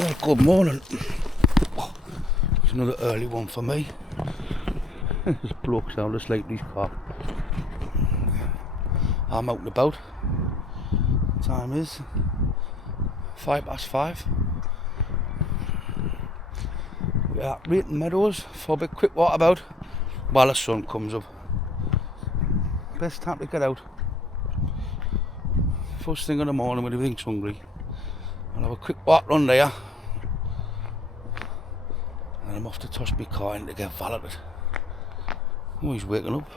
Well, good morning. It's another early one for me. This bloke sound asleep in his car. I'm out and about. Time is 5:05. We are at Rainton Meadows for a bit quick walkabout while the sun comes up. Best time to get out. First thing in the morning when everything's hungry. I'll have a quick walk run there. And I'm off to toss my car in to get valeted. Oh, he's waking up.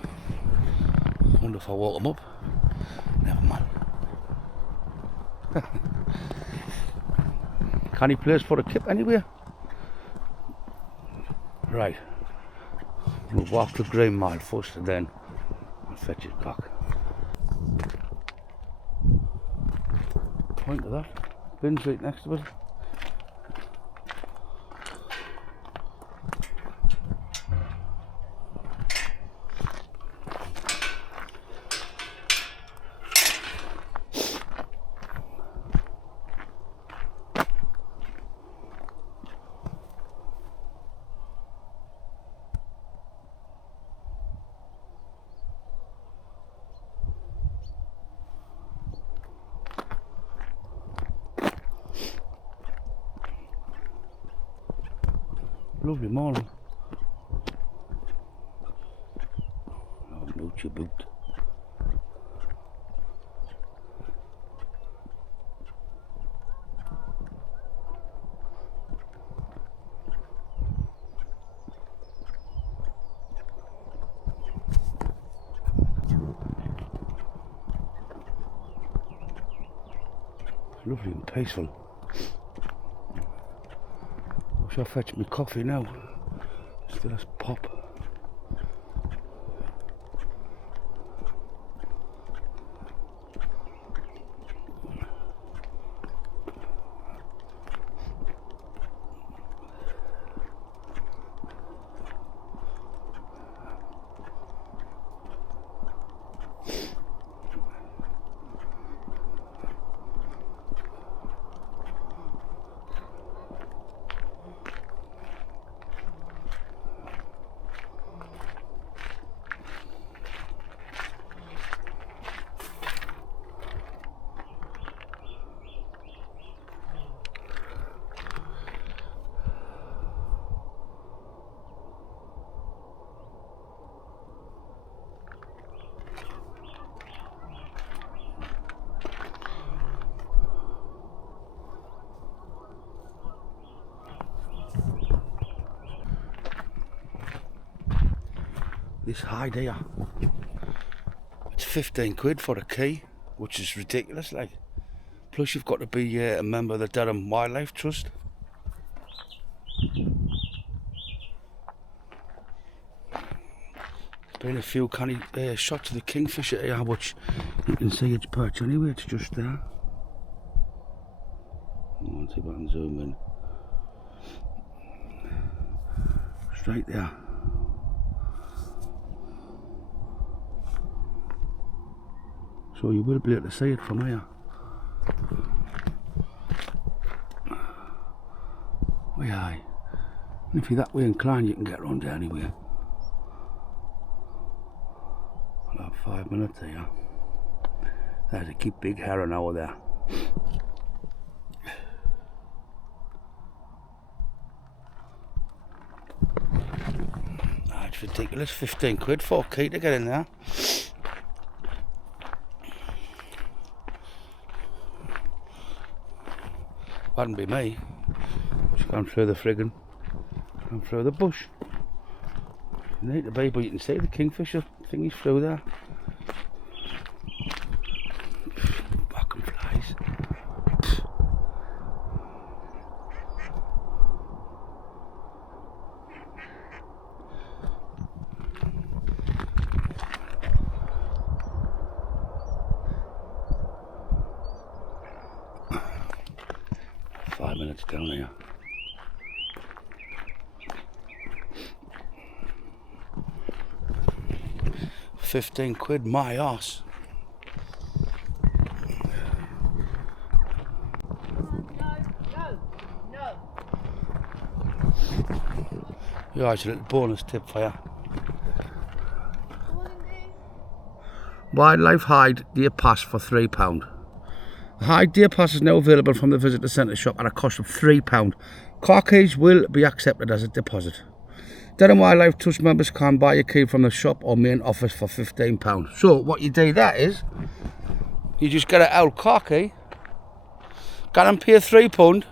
Wonder if I woke him up. Never mind. Canny place for a kip anywhere? Right. We'll walk the Green Mile first and then I'll fetch it back. Point to that. Bin's right next to it. Lovely morning. Oh, mooch about. Lovely and peaceful. I'll fetch me coffee now. Still has pop. This hide here, it's 15 quid for a key, which is ridiculous, like. Plus you've got to be a member of the Durham Wildlife Trust. There's been a few canny shots of the kingfisher here, which you can see its perch anyway, it's just there. Let's see if I can zoom in. Straight there. So you will be able to see it from here. Oh yeah. And if you're that way inclined, you can get around there anyway. I'll have 5 minutes here. There's a keep big heron over there. It's ridiculous. 15 quid for a key to get in there. Wouldn't be me. Just gone through the friggin', gone through the bush. You need to be, but you can see the kingfisher thingies through there. Fucking flies. Minutes down here. 15 quid, my arse. No. Yeah, it's a little bonus tip for you. Wildlife hide deer pass for £3. The hide deer pass is now available from the visitor centre shop at a cost of £3. Car keys will be accepted as a deposit. Durham Wildlife Trust members can buy a key from the shop or main office for £15. So what you do that is, you just get an old car key, get them pay £3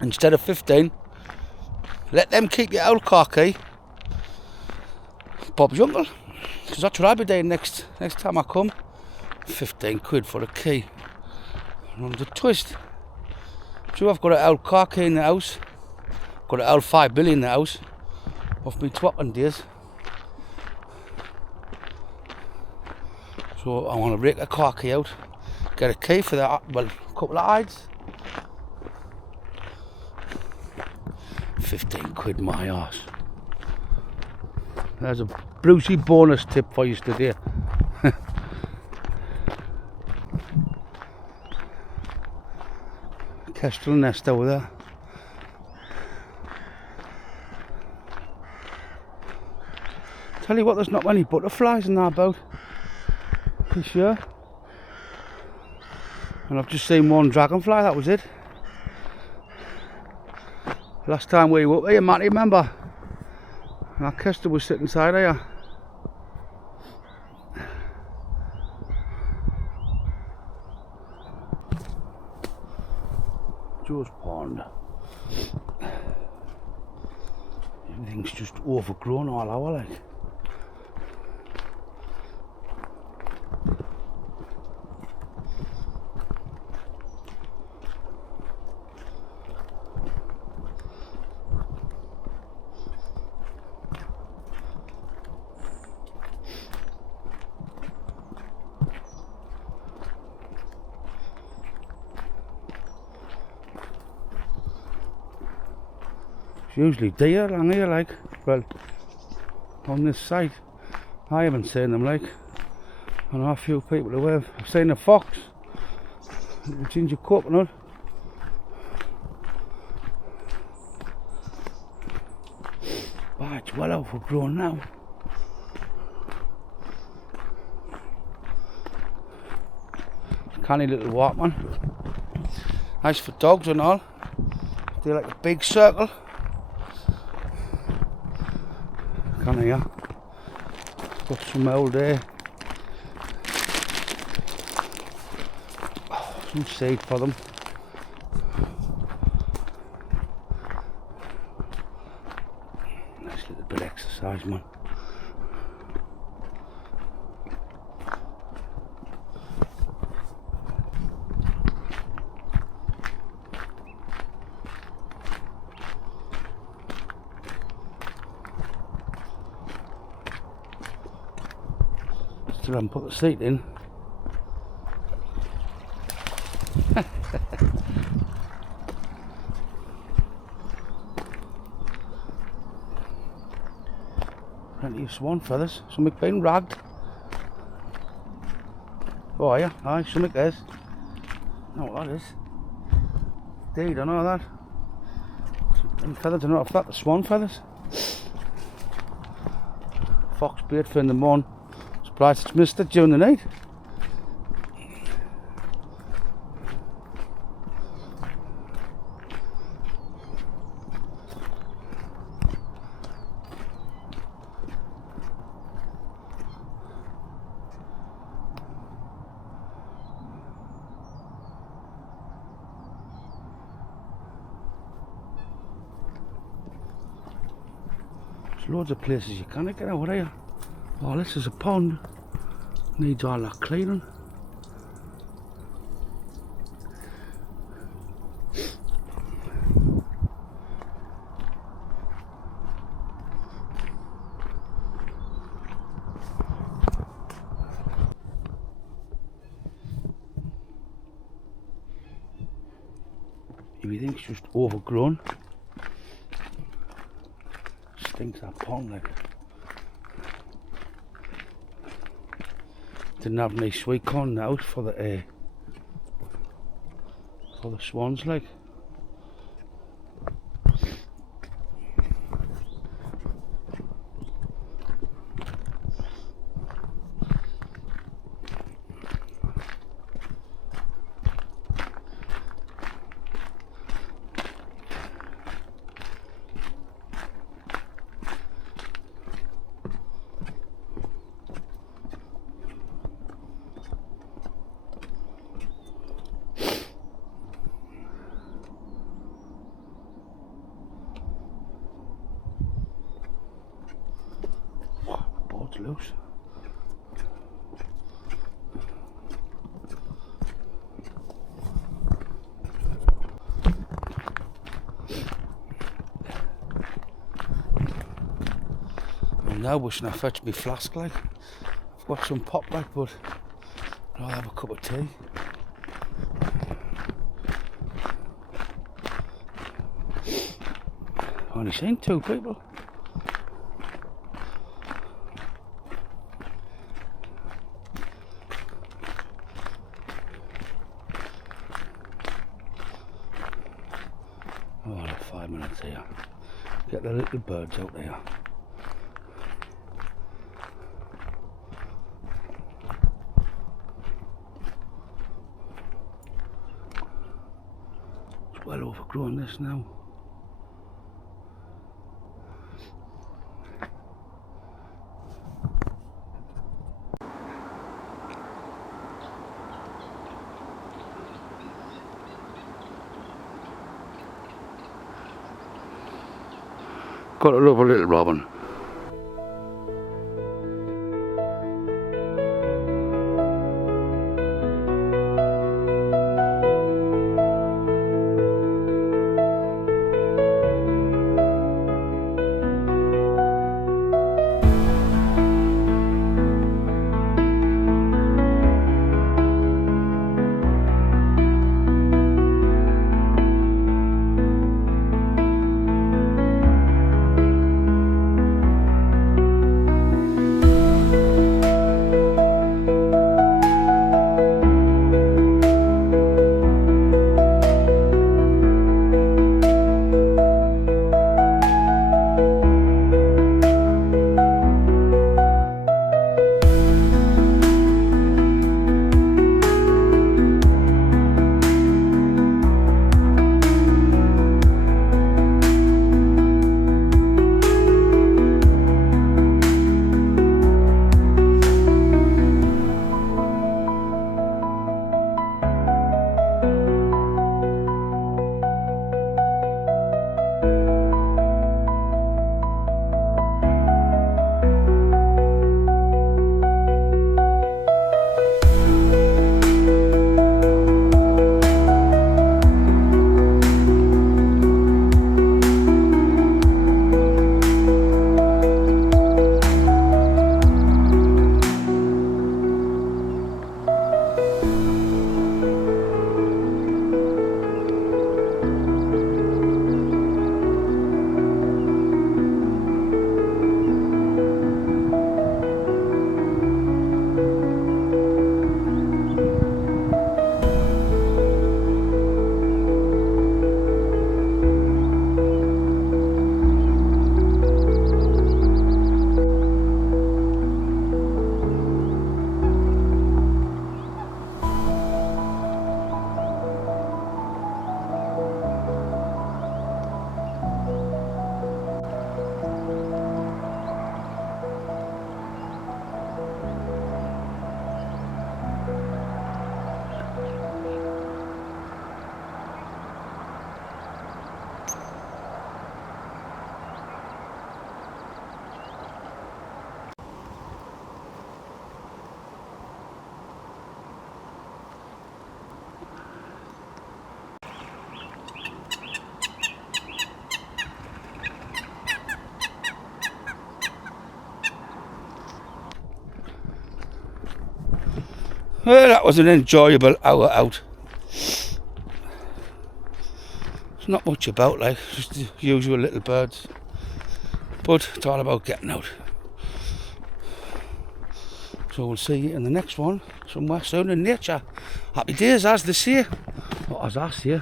instead of 15. Let them keep your old car key. Bob's your uncle. Because that's what I'll be doing next time I come. 15 quid for a key. And the twist. So I've got an old car key in the house. Got an old 5 billion in the house. Off me twapping days. So I want to rake a car key out. Get a key for that, well, a couple of hides. 15 quid my arse. There's a Brucey bonus tip for you today. Kestrel nest over there. Tell you what, there's not many butterflies in that about this year. And I've just seen one dragonfly, that was it. Last time we were up here, Matty, remember? And our Kestrel was sitting inside here. Joe's Pond. Everything's just overgrown all over, like. It's usually deer along here, like, well, on this side. I haven't seen them, like. I know a few people who have. I've seen a fox, a ginger coconut. Oh, it's well overgrown now. Canny little walk, man. Nice for dogs and all. They're like a big circle. Can I, yeah? Got some old some seed for them. Nice little bit of exercise, man. Still haven't put the seat in. Plenty of swan feathers. Something been ragged. Oh yeah, aye, something there's. Know what that is. Indeed, I know that. Them feathers are not off that, the swan feathers. Fox bait for in the morning. Surprised it's missed it during the night. There's loads of places you can't get out here. Oh, this is a pond. Needs all that cleaning. Everything's just overgrown. Stinks that pond, like. Didn't have any sweet corn out for the swans, like. now wishing I fetched me flask like. I've got some pop like, but I'll have a cup of tea. Only seen 2 people. Oh, I'll have 5 minutes here. Get the little birds out there. It's well overgrown this now. Got to love a little robin. Well, that was an enjoyable hour out. There's not much about, like, just the usual little birds. But it's all about getting out. So we'll see you in the next one, somewhere soon in nature. Happy days, as they say. Or as I say.